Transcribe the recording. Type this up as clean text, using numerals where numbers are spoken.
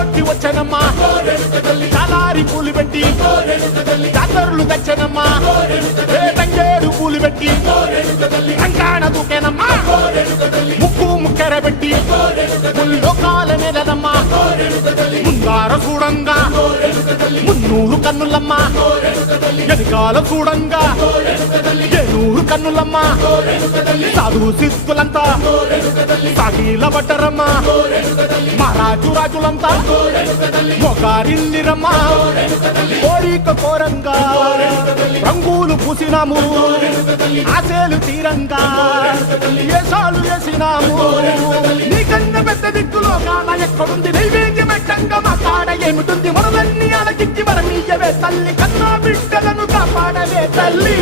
కోటి వచ్చనమ్మా చాలారి పూలు పెట్టి జాతరులు తెచ్చనమ్మా తంగేడు పూలు పెట్టి రంగాణ దూకేనమ్మా ముక్కు ముక్కెర పెట్టి ముల్లోకాల నేలనమ్మా ముందార చూడంగా మున్నూరు కన్నులమ్మా ఎనకాల చూడంగా ఏనూరు కన్నులమ్మా సాధు సిద్ధులంతా సాగిల పడ్డరమ్మా మహారాజు రాజులంతా మొగారిల్లిరమ్మా కోరిక కోరంగా రంగులు పూసినాము ఆశలు తీరంగా ఏసాలు వేసినాము నీకన్నా పెద్ద దిక్కులో కాన ఎక్కడుంది నైవేద్యం పెట్టంగా మా కాడ ఏమిటుంది మనలన్నీ అలకించి మరమీయవే తల్లి కన్నా బిడ్డలను కాపాడవే తల్లి